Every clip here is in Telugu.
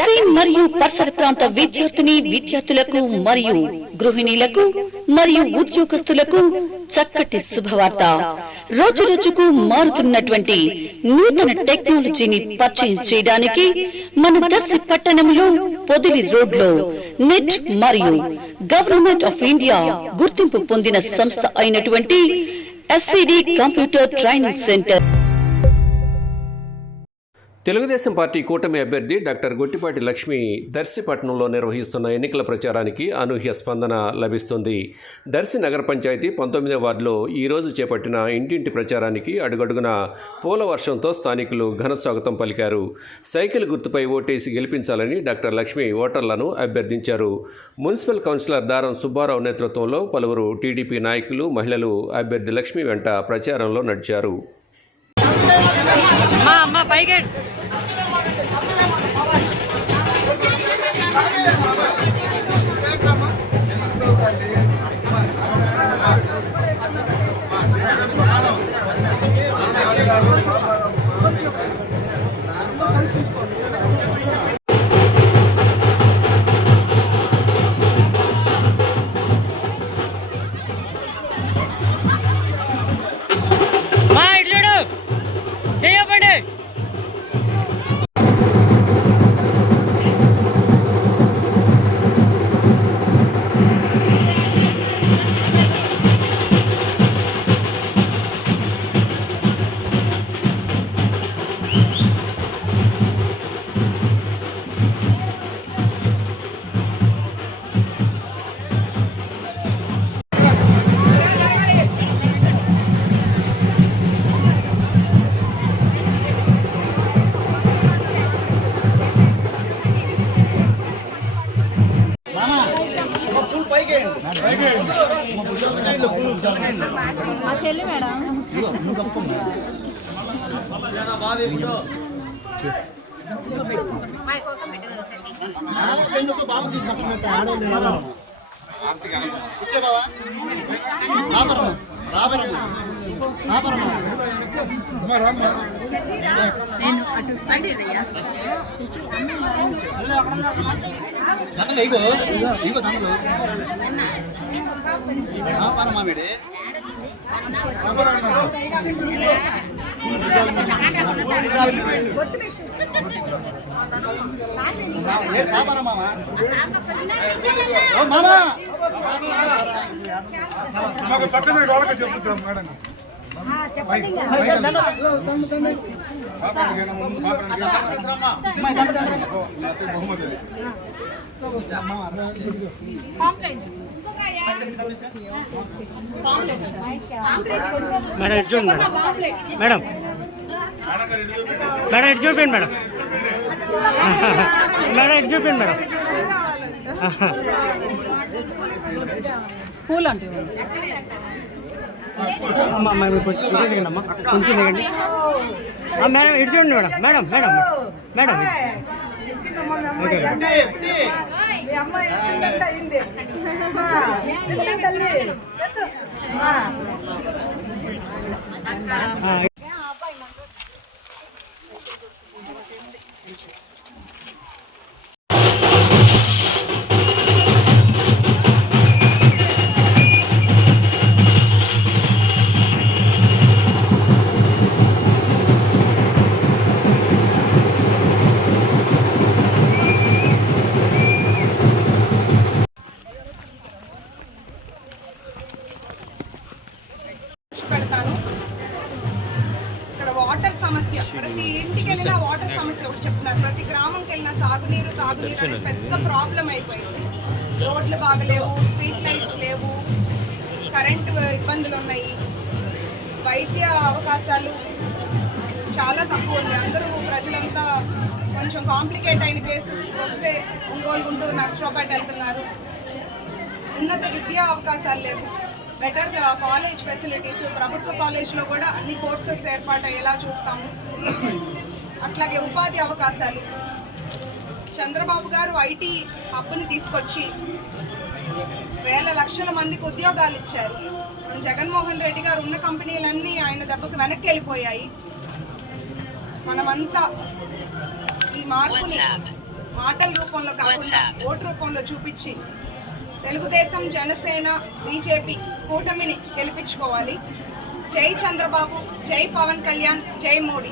దర్శి మరియు పరిసర ప్రాంత విద్యార్థులకు మరియు గృహిణీలకు మరియు ఉద్యోగస్తులకు చక్కటి శుభవార్త. రోజు రోజుకు మారుతున్నటువంటి నూతన టెక్నాలజీని పరిచయం చేయడానికి మన దర్శి పట్టణంలో పొదిలి రోడ్లో నెట్ మరియు గవర్నమెంట్ ఆఫ్ ఇండియా గుర్తింపు పొందిన సంస్థ అయినటువంటి SCD computer training centre. Telugu Desam party కూటమి అభ్యర్థి డాక్టర్ గొట్టిపాటి లక్ష్మి దర్శి పట్టణంలో నిర్వహిస్తున్న ఎన్నికల ప్రచారానికి అనూహ్య స్పందన లభిస్తుంది. దర్శి నగర పంచాయతీ 19వ వార్డులో ఈరోజు చేపట్టిన ఇంటింటి ప్రచారానికి అడుగడుగున పూల వర్షంతో స్థానికులు ఘన స్వాగతం పలికారు. సైకిల్ గుర్తుపై ఓటేసి గెలిపించాలని డాక్టర్ లక్ష్మి ఓటర్లను అభ్యర్థించారు. మున్సిపల్ కౌన్సిలర్ దారం సుబ్బారావు నేతృత్వంలో పలువురు టీడీపీ నాయకులు, మహిళలు అభ్యర్థి లక్ష్మి వెంట ప్రచారంలో నడిచారు. చెల్లి మేడం పక్కన చెప్తాం మేడం. మేడం ఇటు చూడండి మేడం. మేడం ఇటు చూపించండి మేడం. మేడం ఇటు చూపించండి మేడం. పూలు అంటే అమ్మా కొంచెం దిగండి అమ్మా, కొంచెం దిగండి. మేడం ఇటు చూడండి madam. Madam madam madam okay. సమస్య ప్రతి ఇంటికి వెళ్ళినా వాటర్ సమస్య ఒకటి చెప్తున్నారు. ప్రతి గ్రామంకి వెళ్ళినా సాగునీరు తాగునీరు అనేది పెద్ద ప్రాబ్లం అయిపోయింది. రోడ్లు బాగలేవు, స్ట్రీట్ లైట్స్ లేవు, కరెంటు ఇబ్బందులు ఉన్నాయి, వైద్య అవకాశాలు చాలా తక్కువ ఉంది. అందరూ ప్రజలంతా కొంచెం కాంప్లికేట్ అయిన కేసెస్ వస్తే ఒంగోలు, గుంటూరు, నర్సరావుపేట వెళ్తున్నారు. ఉన్నత విద్యా అవకాశాలు లేవు, బెటర్ కాలేజ్ ఫెసిలిటీస్, ప్రభుత్వ కాలేజ్లో కూడా అన్ని కోర్సెస్ ఏర్పాటు అయ్యేలా చూస్తాము. అట్లాగే ఉపాధి అవకాశాలు, చంద్రబాబు గారు ఐటీ హబ్ని తీసుకొచ్చి వేల లక్షల మందికి ఉద్యోగాలు ఇచ్చారు. జగన్మోహన్ రెడ్డి గారు ఉన్న కంపెనీలన్నీ ఆయన దెబ్బకు వెనక్కి వెళ్ళిపోయాయి. మనమంతా ఈ మార్పుని మాటల రూపంలో కాకుండా ఓటు రూపంలో చూపించి తెలుగుదేశం, జనసేన, బీజేపీ కూటమిని గెలిపించుకోవాలి. జై చంద్రబాబు, జై పవన్ కళ్యాణ్, జై మోడీ.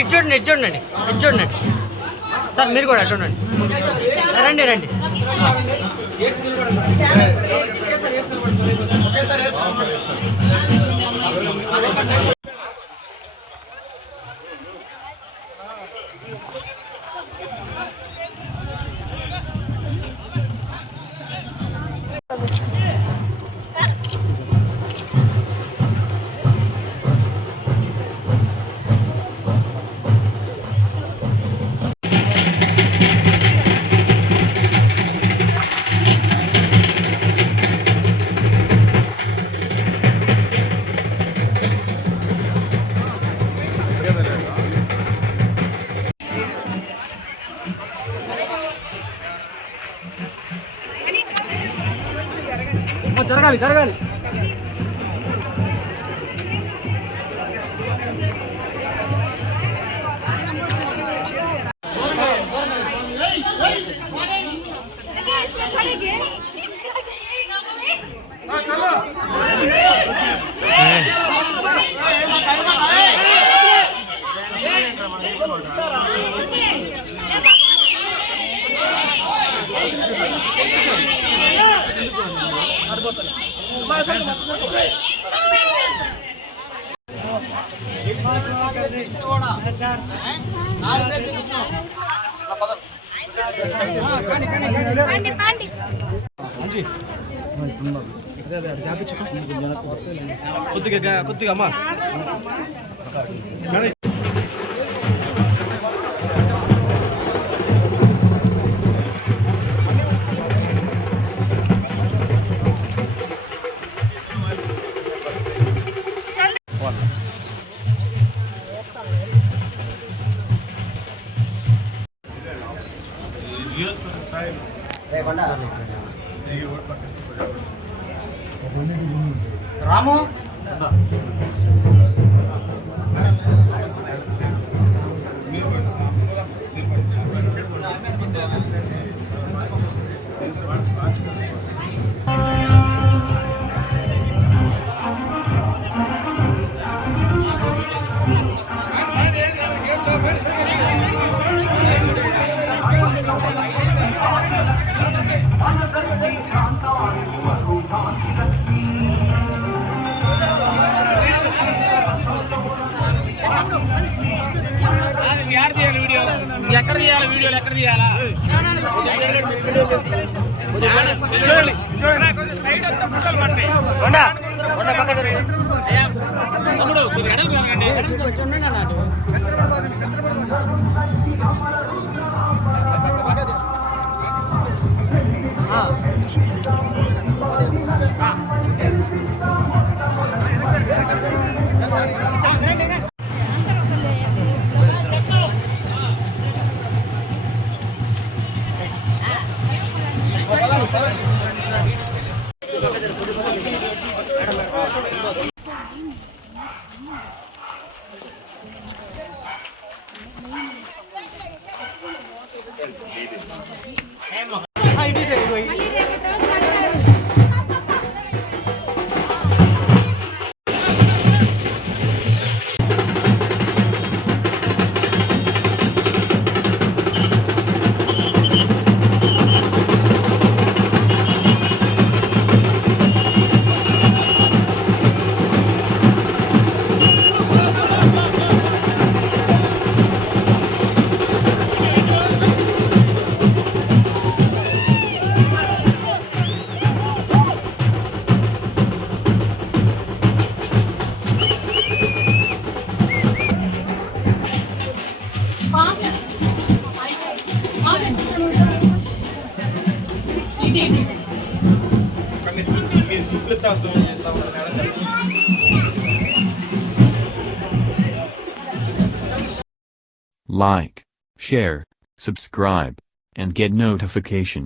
ఇటు చూడండి, ఇటు చూడండి, ఇటు చూడండి సార్. మీరు కూడా చూడండి. రండి రండి. జరగాలి జరగాలి. కొద్దిగా అమ్మా. రాము ఎక్కడ తీయాలి? వీడియోలు ఎక్కడ తీయాలా? తమ్ముడు Like, share, subscribe, and get notification.